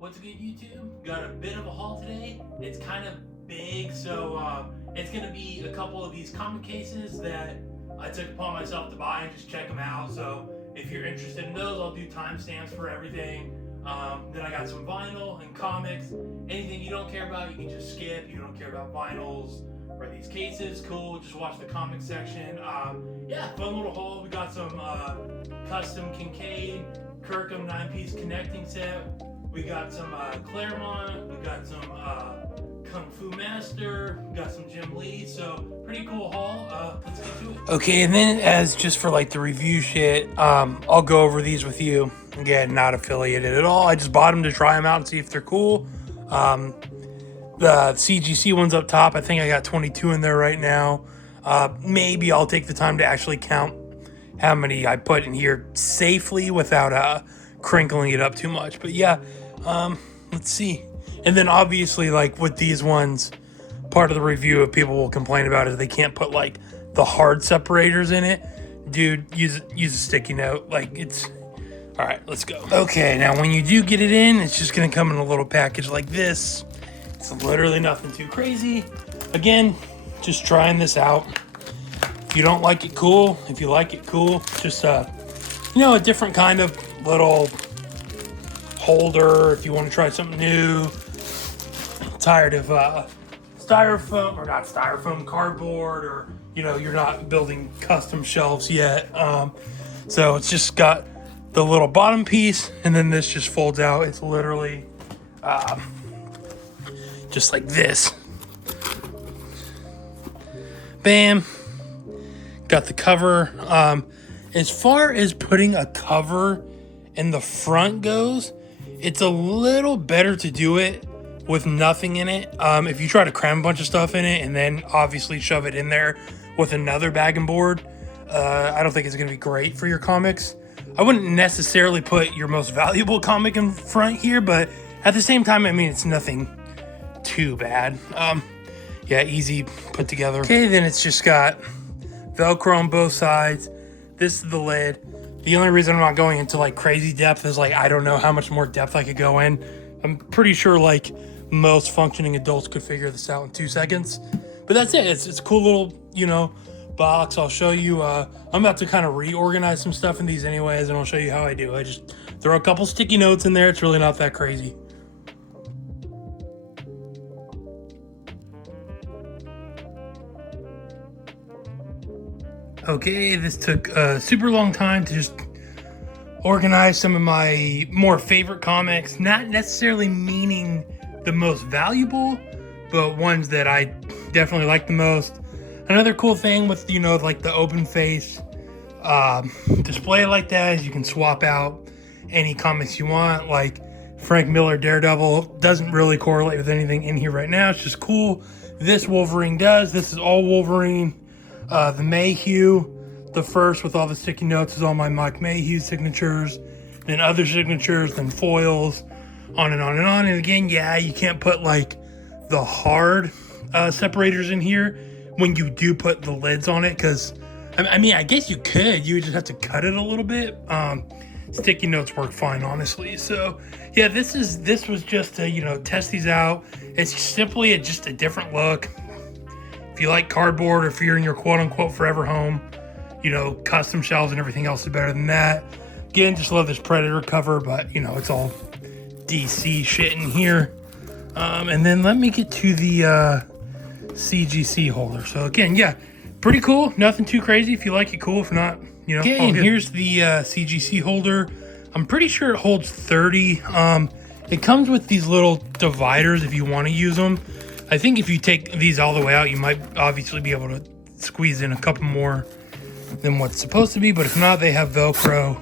What's good, YouTube? Got a bit of a haul today. It's kind of big, so it's gonna be a couple of these comic cases that I took upon myself to buy and just check them out. So if you're interested in those, I'll do timestamps for everything. Then I got some vinyl and comics. Anything you don't care about, you can just skip. You don't care about vinyls or these cases, cool. Just watch the comic section. Yeah, fun little haul. We got some custom Kincaid Kirkham 9-piece connecting set. We got some Claremont, we got some Kung Fu Master, we got some Jim Lee, so pretty cool haul. Let's get to it. Okay, and then as just for like the review shit, I'll go over these with you. Again, not affiliated at all. I just bought them to try them out and see if they're cool. The CGC one's up top. I think I got 22 in there right now. Maybe I'll take the time to actually count how many I put in here safely without crinkling it up too much. But yeah, let's see. And then obviously, like with these ones, part of the review of people will complain about is they can't put like the hard separators in it. Dude, use a sticky note. Like it's all right. Let's go. Okay, now when you do get it in, it's just gonna come in a little package like this. It's literally nothing too crazy. Again, just trying this out. If you don't like it, cool. If you like it, cool. Just a different kind of little holder if you want to try something new. Tired of styrofoam, or not styrofoam, cardboard, or you're not building custom shelves yet. So it's just got the little bottom piece, and then this just folds out. It's literally just like this. Bam. Got the cover. As far as putting a cover in the front goes, it's a little better to do it with nothing in it. If you try to cram a bunch of stuff in it and then obviously shove it in there with another bag and board, I don't think it's going to be great for your comics. I wouldn't necessarily put your most valuable comic in front here, but at the same time, I mean, it's nothing too bad. Yeah, easy put together. Okay, then it's just got Velcro on both sides. This is the lid. The only reason I'm not going into like crazy depth is like I don't know how much more depth I could go in. I'm pretty sure like most functioning adults could figure this out in 2 seconds. But that's it. It's a cool little, box. I'll show you. I'm about to kind of reorganize some stuff in these anyways, and I'll show you how I do. I just throw a couple sticky notes in there. It's really not that crazy. Okay, this took a super long time to just organize some of my more favorite comics, not necessarily meaning the most valuable, but ones that I definitely like the most. Another cool thing with, like the open face display like that is you can swap out any comics you want. Like Frank Miller Daredevil doesn't really correlate with anything in here right now. It's just cool. This Wolverine does. This is all Wolverine. The Mayhew, the first with all the sticky notes, is all my Mike Mayhew signatures, then other signatures, then foils, on and on and on. And again, yeah, you can't put like the hard separators in here when you do put the lids on it, because I mean, I guess you could. You would just have to cut it a little bit. Sticky notes work fine, honestly. So yeah, this was just to test these out. It's simply just a different look. If you like cardboard, or if you're in your quote-unquote forever home, custom shelves and everything else is better than that. Again, just love this Predator cover, but, it's all DC shit in here. And then let me get to the CGC holder. So, again, yeah, pretty cool. Nothing too crazy. If you like it, cool. If not, Okay, and here's the CGC holder. I'm pretty sure it holds 30. It comes with these little dividers if you want to use them. I think if you take these all the way out, you might obviously be able to squeeze in a couple more than what's supposed to be. But if not, they have Velcro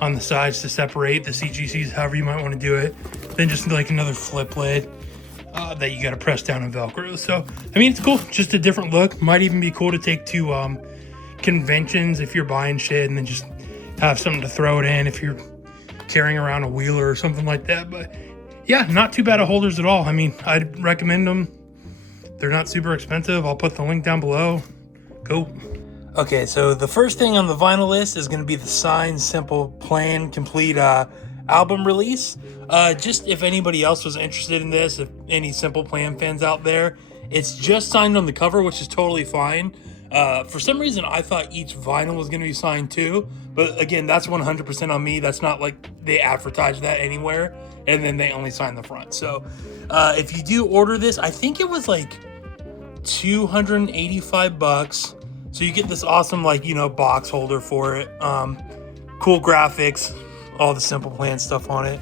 on the sides to separate the CGCs, however you might want to do it. Then just like another flip lid that you got to press down and Velcro. So, I mean, it's cool. Just a different look. Might even be cool to take to conventions if you're buying shit, and then just have something to throw it in if you're carrying around a wheeler or something like that. But yeah, not too bad of holders at all. I mean, I'd recommend them. They're not super expensive. I'll put the link down below. Cool. Okay, so the first thing on the vinyl list is going to be the Signed Simple Plan Complete album release. Just if anybody else was interested in this, if any Simple Plan fans out there, it's just signed on the cover, which is totally fine. For some reason, I thought each vinyl was going to be signed too. But again, that's 100% on me. That's not like they advertise that anywhere. And then they only sign the front. So if you do order this, I think it was like $285. So you get this awesome, like, box holder for it. Cool graphics, all the Simple Plan stuff on it,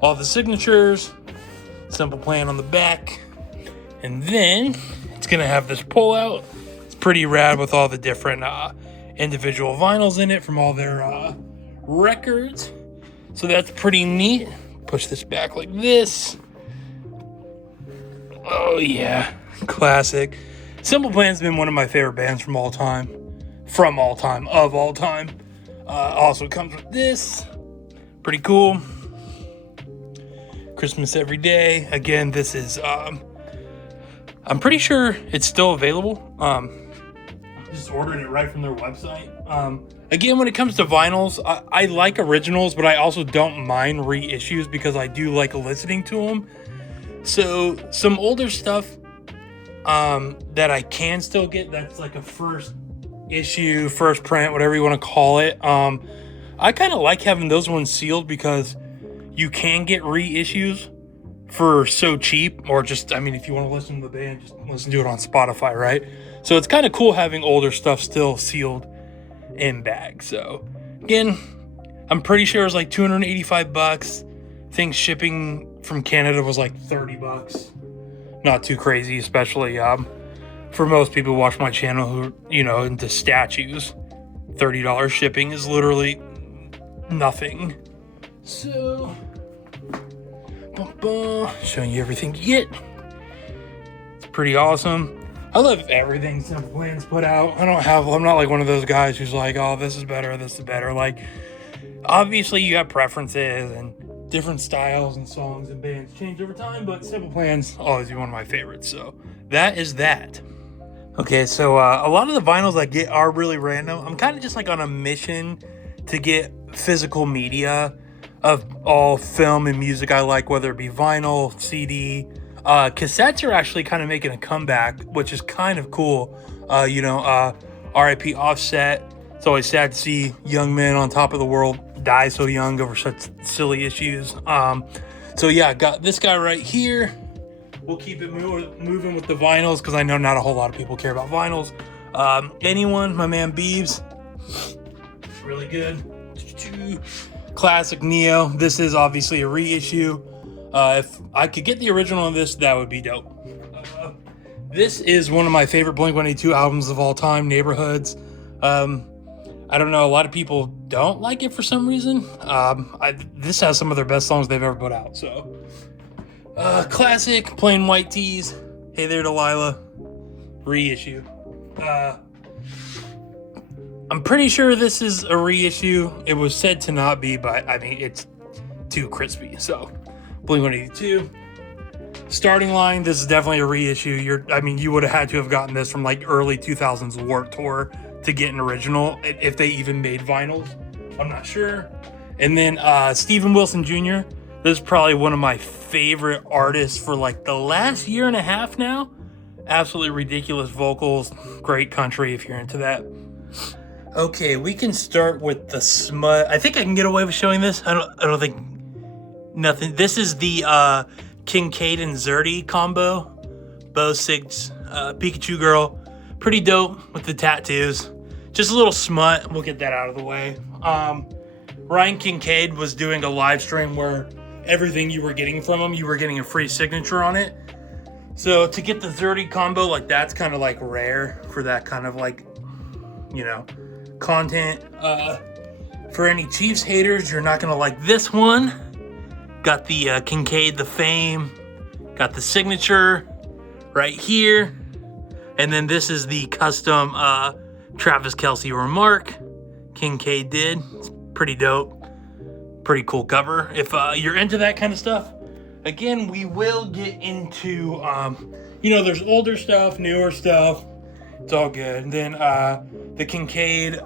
all the signatures, Simple Plan on the back. And then it's going to have this pull out. It's pretty rad with all the different individual vinyls in it from all their records. So that's pretty neat. Push this back like this. Oh yeah, classic. Simple Plan's been one of my favorite bands of all time. Also comes with this. Pretty cool. Christmas Every Day. Again, this is, I'm pretty sure it's still available. Just ordering it right from their website. Again, when it comes to vinyls, I like originals, but I also don't mind reissues because I do like listening to them. So some older stuff that I can still get, that's like a first issue, first print, whatever you want to call it. I kind of like having those ones sealed because you can get reissues for so cheap, or just, if you want to listen to the band, just listen to it on Spotify, right? So it's kind of cool having older stuff still sealed in bags. So again, I'm pretty sure it was like $285. I think shipping from Canada was like $30. Not too crazy, especially for most people who watch my channel who, into statues. $30 shipping is literally nothing. So, showing you everything you get. It's pretty awesome. I love everything Simple Plan's put out. I'm not like one of those guys who's like, oh, this is better. Like, obviously you have preferences and different styles and songs and bands change over time, but Simple Plan's always been one of my favorites. So that is that. Okay, so a lot of the vinyls I get are really random. I'm kind of just like on a mission to get physical media of all film and music I like, whether it be vinyl, CD. Cassettes are actually kind of making a comeback, which is kind of cool. R.I.P. Offset. It's always sad to see young men on top of the world die so young over such silly issues. So yeah, got this guy right here. We'll keep it moving with the vinyls because I know not a whole lot of people care about vinyls. Anyone, my man Beebs, really good. Classic Neo. This is obviously a reissue. If I could get the original of this, that would be dope. This is one of my favorite Blink-182 albums of all time, Neighborhoods. I don't know, a lot of people don't like it for some reason. This has some of their best songs they've ever put out. So, classic, plain white tees. Hey there, Delilah. Reissue. I'm pretty sure this is a reissue. It was said to not be, but it's too crispy. So, Blink-182. Starting Line, this is definitely a reissue. You would have had to have gotten this from like early 2000s Warped Tour to get an original, if they even made vinyls. I'm not sure. And then Steven Wilson Jr. This is probably one of my favorite artists for like the last year and a half now. Absolutely ridiculous vocals. Great country if you're into that. Okay, we can start with the smut. I think I can get away with showing this. I don't think nothing. This is the Kincaid and Zerty combo. Bo Sig's Pikachu Girl. Pretty dope with the tattoos. Just a little smut. We'll get that out of the way. Ryan Kincaid was doing a live stream where everything you were getting from him, you were getting a free signature on it. So to get the Zerty combo, like that's kind of like rare for that kind of like, content. For any Chiefs haters, you're not gonna like this one. Got the Kincaid, the Fame. Got the signature right here. And then this is the custom Travis Kelce remark Kincaid did. It's pretty dope. Pretty cool cover. If you're into that kind of stuff. Again, we will get into, there's older stuff, newer stuff. It's all good. And then the Kincaid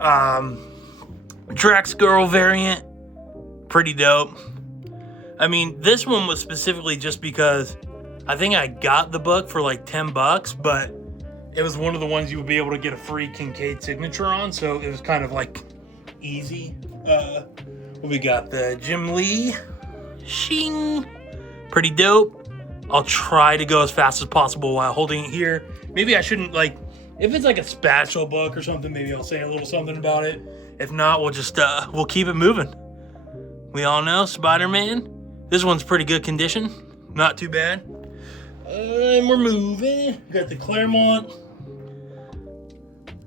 Drax Girl variant. Pretty dope. I mean, this one was specifically just because I think I got the book for like $10, but it was one of the ones you would be able to get a free Kincaid signature on, so it was kind of like easy. We got the Jim Lee. Shing. Pretty dope. I'll try to go as fast as possible while holding it here. Maybe I shouldn't, like, if it's like a special book or something, maybe I'll say a little something about it. If not, we'll just, we'll keep it moving. We all know Spider-Man. This one's pretty good condition. Not too bad. And we're moving. We got the Claremont.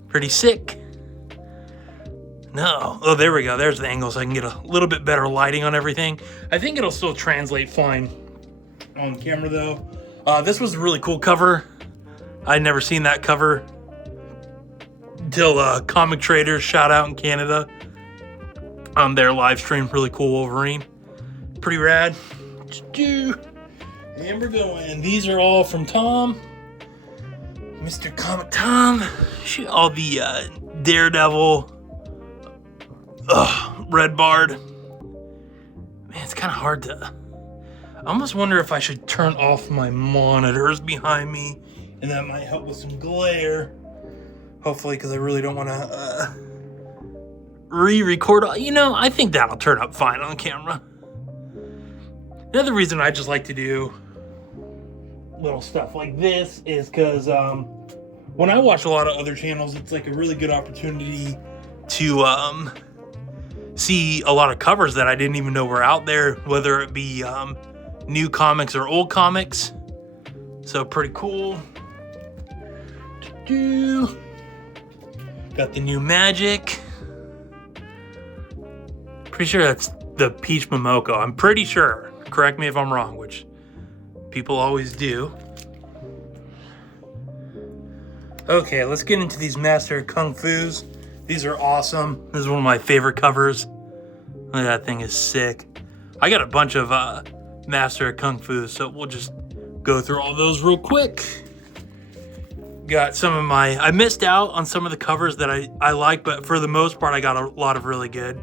Pretty sick. No. Oh, there we go. There's the angle so I can get a little bit better lighting on everything. I think it'll still translate fine on camera, though. This was a really cool cover. I'd never seen that cover until Comic Traders, shout out in Canada, on their live stream. Really cool Wolverine. Pretty rad. And we're going. These are all from Tom. Mr. Comic Tom. All the Daredevil. Red Bard. Man, it's kind of hard to... I almost wonder if I should turn off my monitors behind me, and that might help with some glare. Hopefully, because I really don't want to re-record. You know, I think that'll turn up fine on camera. Another reason I just like to do little stuff like this is because when I watch a lot of other channels, it's like a really good opportunity to see a lot of covers that I didn't even know were out there, whether it be new comics or old comics. So pretty cool. Got the new Magic. Pretty sure that's the Peach Momoko. I'm pretty sure. Correct me if I'm wrong, which people always do. Okay, let's get into these Master of Kung Fu's. These are awesome. This is one of my favorite covers. Look, that thing is sick. I got a bunch of Master of Kung Fu, so we'll just go through all those real quick. Got some of my... I missed out on some of the covers that I like, but for the most part, I got a lot of really good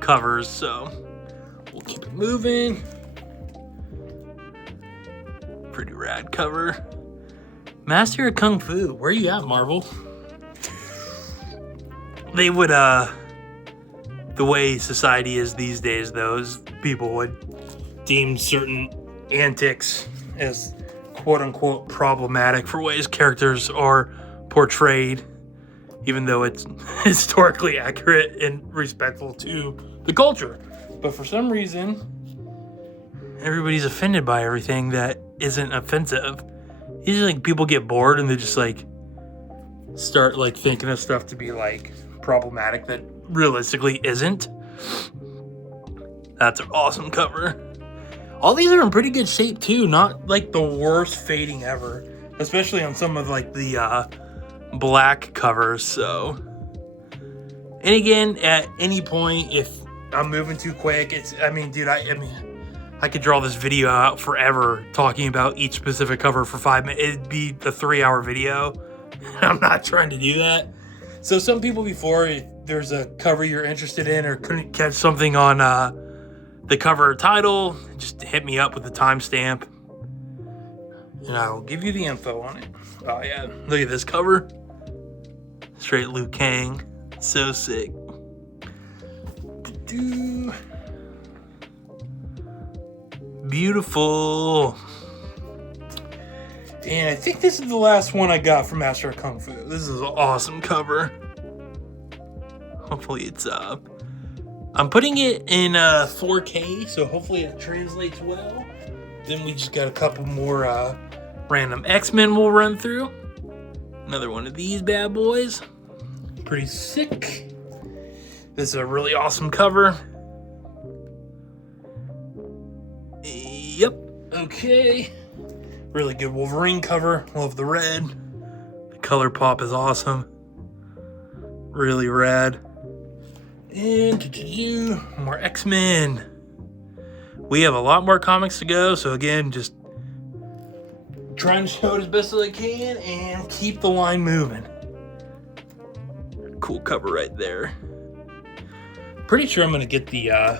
covers, so we'll keep it moving. Pretty rad cover. Master of Kung Fu. Where you at, Marvel? They would, the way society is these days, though, is people would deem certain antics as quote-unquote problematic for ways characters are portrayed, even though it's historically accurate and respectful to the culture. But for some reason, everybody's offended by everything that isn't offensive. Usually like, people get bored and they just like start like thinking of stuff to be like problematic that realistically isn't. That's an awesome cover. All these are in pretty good shape too, not like the worst fading ever, especially on some of like the black covers. So, and again, at any point, if I'm moving too quick, I mean, dude, I could draw this video out forever talking about each specific cover for 5 minutes. It'd be a 3-hour video. I'm not trying to do that. So some people before, if there's a cover you're interested in or couldn't catch something on the cover or title, just hit me up with the timestamp and I'll give you the info on it. Oh yeah, look at this cover. Straight Liu Kang. So sick. Beautiful. And I think this is the last one I got from Master of Kung Fu. This is an awesome cover. Hopefully it's up. I'm putting it in 4K, so hopefully it translates well. Then we just got a couple more random X-Men we'll run through. Another one of these bad boys. Pretty sick. This is a really awesome cover. Yep. Okay. Really good Wolverine cover. Love the red. The color pop is awesome. Really rad. And more X-Men. We have a lot more comics to go, so again, just trying to show it as best as I can and keep the line moving. Cool cover right there. Pretty sure I'm gonna get the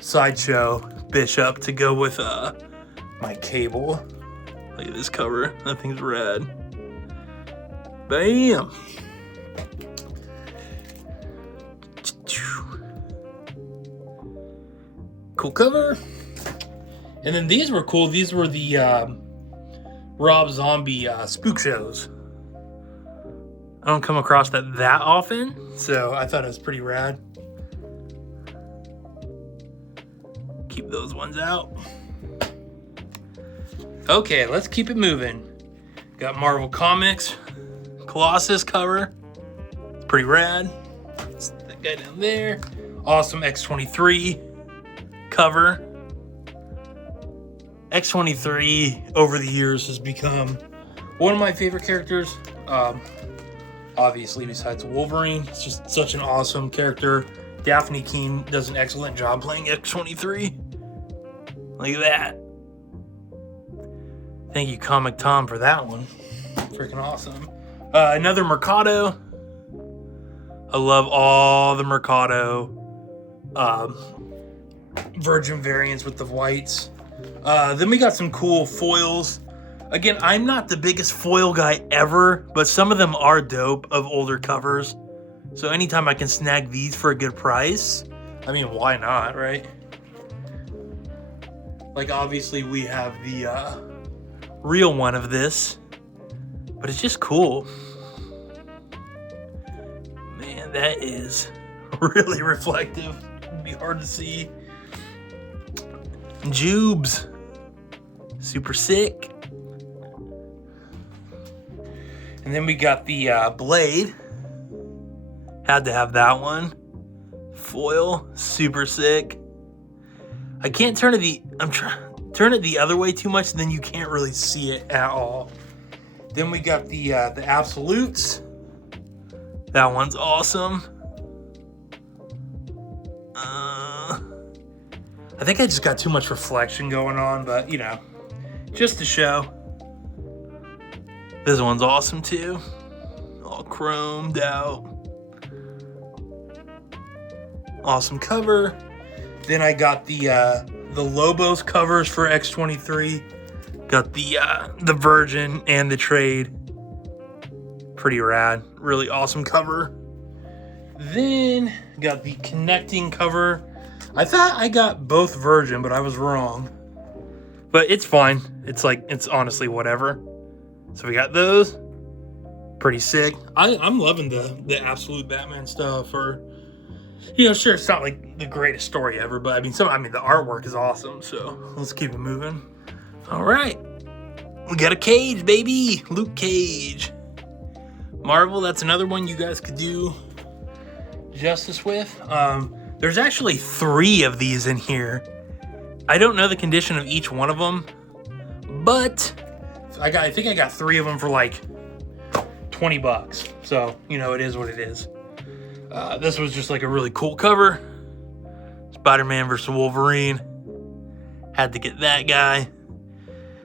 Sideshow Bishop to go with my Cable. Look at this cover. That thing's rad. Bam! Cool cover. And then these were cool. These were the Rob Zombie spook shows. I don't come across that often, so I thought it was pretty rad. Keep those ones out. Okay, let's keep it moving. Got Marvel Comics Colossus cover. It's pretty rad. It's that guy down there. Awesome X-23 cover. X-23 over the years has become one of my favorite characters. Obviously, besides Wolverine, it's just such an awesome character. Daphne Keane does an excellent job playing X-23. Look at that. Thank you, Comic Tom, for that one. Freaking awesome. Another Mercado. I love all the Mercado Virgin variants with the whites. Then we got some cool foils. Again, I'm not the biggest foil guy ever, but some of them are dope of older covers. So anytime I can snag these for a good price, I mean, why not, right? Like, obviously we have the real one of this, but it's just cool. Man, that is really reflective. It'd be hard to see. Jubes. Super sick. And then we got the Blade. Had to have that one. Foil. Super sick. I can't turn it turn it the other way too much, then you can't really see it at all. Then we got the Absolutes. That one's awesome. I think I just got too much reflection going on, but you know, just to show. This one's awesome too. All chromed out. Awesome cover. Then I got the Lobos covers for X-23. Got the Virgin and the Trade. Pretty rad. Really awesome cover. Then got the Connecting cover. I thought I got both Virgin, but I was wrong. But it's fine. It's honestly whatever. So we got those. Pretty sick. I'm loving the Absolute Batman stuff. Or, you know, sure, it's not like the greatest story ever, but I mean, the artwork is awesome. So let's keep it moving. All right, we got a Cage, baby. Luke Cage. Marvel. That's another one you guys could do justice with. There's actually 3 of these in here. I don't know the condition of each one of them, but I think I got 3 of them for like $20. So, you know, it is what it is. This was just like a really cool cover. Spider-Man versus Wolverine. Had to get that guy.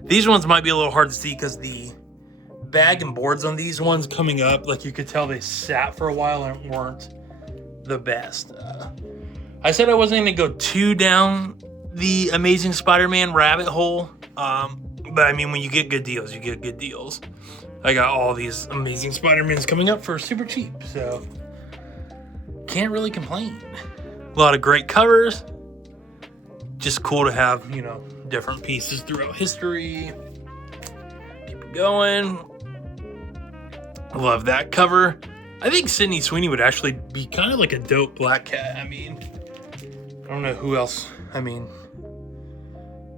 These ones might be a little hard to see because the bag and boards on these ones coming up, like you could tell they sat for a while and weren't the best. I said I wasn't going to go too down the Amazing Spider-Man rabbit hole. But I mean, when you get good deals, you get good deals. I got all these Amazing Spider-Mans coming up for super cheap, so can't really complain. A lot of great covers. Just cool to have, you know, different pieces throughout history. Keep it going. Love that cover. I think Sydney Sweeney would actually be kind of like a dope Black Cat. I mean, I don't know who else. I mean,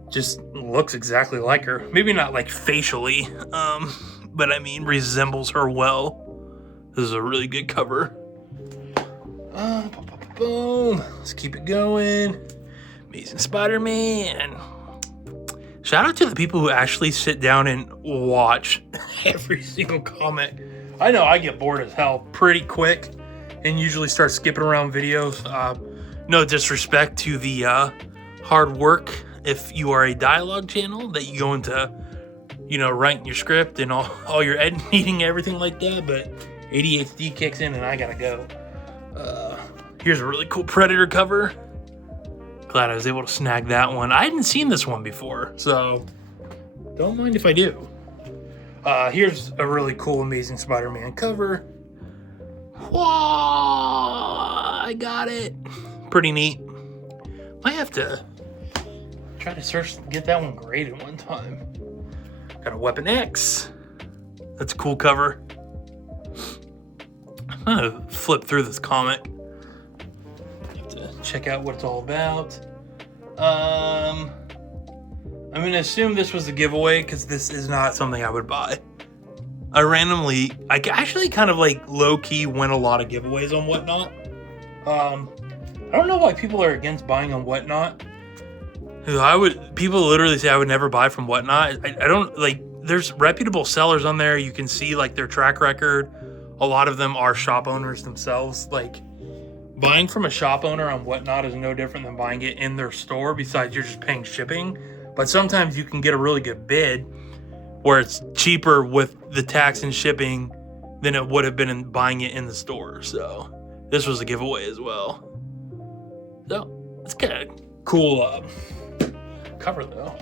just looks exactly like her. Maybe not like facially, but I mean, resembles her well. This is a really good cover. Boom. Let's keep it going. Amazing Spider-Man. Shout out to the people who actually sit down and watch every single comic. I know I get bored as hell pretty quick and usually start skipping around videos. No disrespect to the hard work if you are a dialogue channel that you go into, you know, writing your script and all your editing, everything like that, but ADHD kicks in and I gotta go. Here's a really cool Predator cover. glad I was able to snag that one. I hadn't seen this one before, so don't mind if I do. Here's a really cool Amazing Spider-Man cover. Whoa, I got it. Pretty neat. Might have to try to get that one graded one time. Got a Weapon X. That's a cool cover. I'm gonna flip through this comic. Have to check out what it's all about. I'm gonna assume this was a giveaway because this is not something I would buy. I actually kind of like low-key win a lot of giveaways on Whatnot. I don't know why people are against buying on Whatnot. People literally say I would never buy from Whatnot. I don't like, there's reputable sellers on there. You can see like their track record. A lot of them are shop owners themselves. Like, buying from a shop owner on Whatnot is no different than buying it in their store, besides you're just paying shipping. But sometimes you can get a really good bid where it's cheaper with the tax and shipping than it would have been in buying it in the store. So this was a giveaway as well. So it's kind of cool cover though.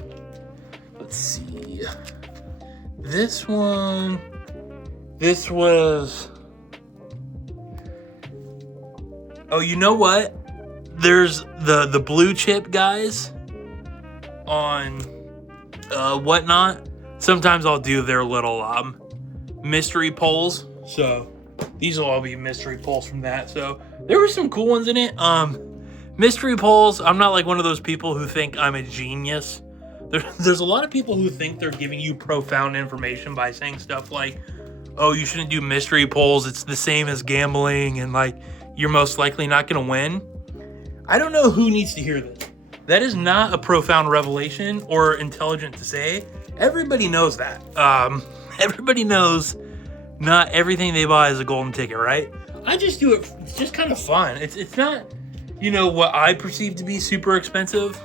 Let's see. This was oh, you know what? There's the blue chip guys on Whatnot. Sometimes I'll do their little mystery polls. So these will all be mystery polls from that. So there were some cool ones in it. Mystery polls, I'm not like one of those people who think I'm a genius. There's a lot of people who think they're giving you profound information by saying stuff like, oh, you shouldn't do mystery polls. It's the same as gambling and like you're most likely not going to win. I don't know who needs to hear this. That is not a profound revelation or intelligent to say. Everybody knows that. Everybody knows not everything they buy is a golden ticket, right? I just do it. It's just kind of fun. It's not, what I perceive to be super expensive.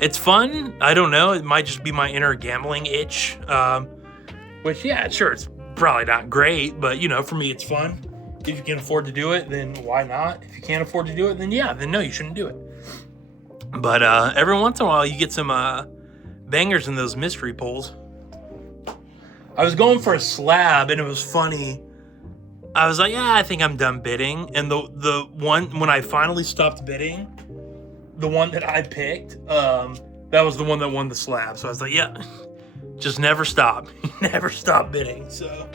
It's fun. I don't know. It might just be my inner gambling itch. Which, yeah, sure, it's probably not great, but for me, it's fun. If you can afford to do it, then why not? If you can't afford to do it, then no, you shouldn't do it. But every once in a while, you get some bangers in those mystery polls. I was going for a slab, and it was funny. I was like, yeah, I think I'm done bidding. And the one, when I finally stopped bidding, the one that I picked, that was the one that won the slab. So I was like, yeah, just never stop. Never stop bidding. So,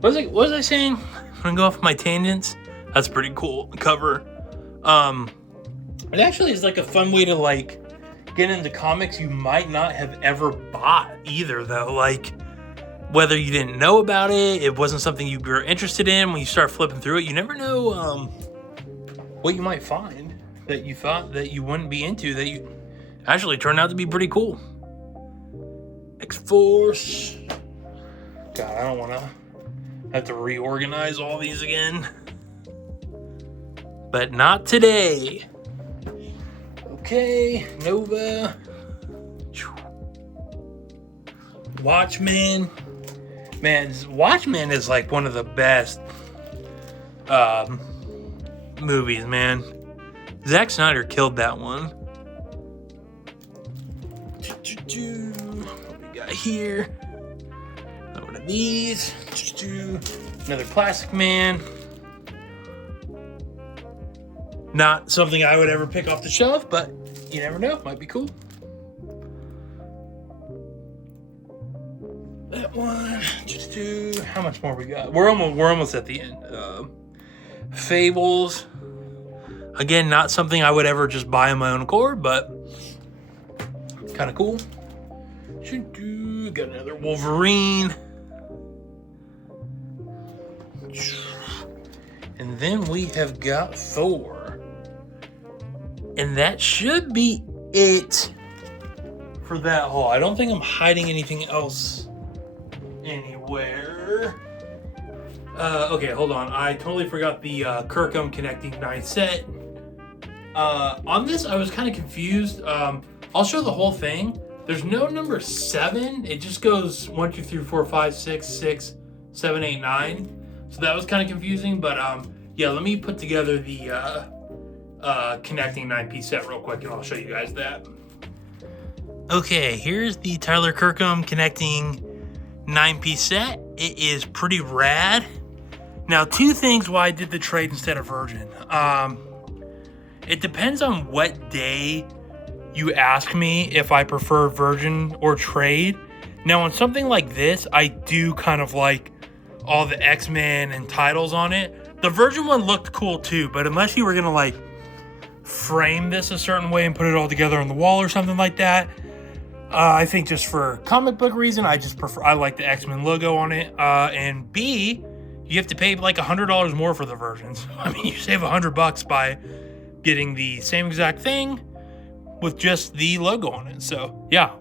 what was I saying? I'm going to go off my tangents. That's a pretty cool cover. It actually is like a fun way to like get into comics you might not have ever bought either, though. Like, whether you didn't know about it, it wasn't something you were interested in, when you start flipping through it, you never know what you might find that you thought that you wouldn't be into that you actually turned out to be pretty cool. X-Force. God, I don't want to have to reorganize all these again. But not today. Okay, Nova. Watchmen. Man, Watchmen is like one of the best movies, man. Zack Snyder killed that one. What we got here? One of these. Another Plastic Man. Not something I would ever pick off the shelf, but you never know. Might be cool. That one. How much more we got? We're almost at the end. Fables. Again, not something I would ever just buy on my own accord, but kind of cool. Got another Wolverine. And then we have got Thor. And that should be it for that haul. I don't think I'm hiding anything else anywhere. Okay, hold on. I totally forgot the Kirkham Connecting 9 set. On this, I was kind of confused. I'll show the whole thing. There's no number 7. It just goes 1, 2, 3, 4, 5, 6, 6, 7, 8, 9. So that was kind of confusing. But yeah, let me put together the connecting 9-piece set real quick, and I'll show you guys that. Okay, here's the Tyler Kirkham connecting 9-piece set. It is pretty rad. Now, 2 things why I did the trade instead of Virgin. It depends on what day you ask me if I prefer Virgin or trade. Now, on something like this, I do kind of like all the X-Men and titles on it. The Virgin one looked cool too, but unless you were gonna like frame this a certain way and put it all together on the wall or something like that, I think just for comic book reason, I like the X-Men logo on it. And B, you have to pay like $100 more for the Virgins. I mean, you save $100 by getting the same exact thing with just the logo on it. So yeah,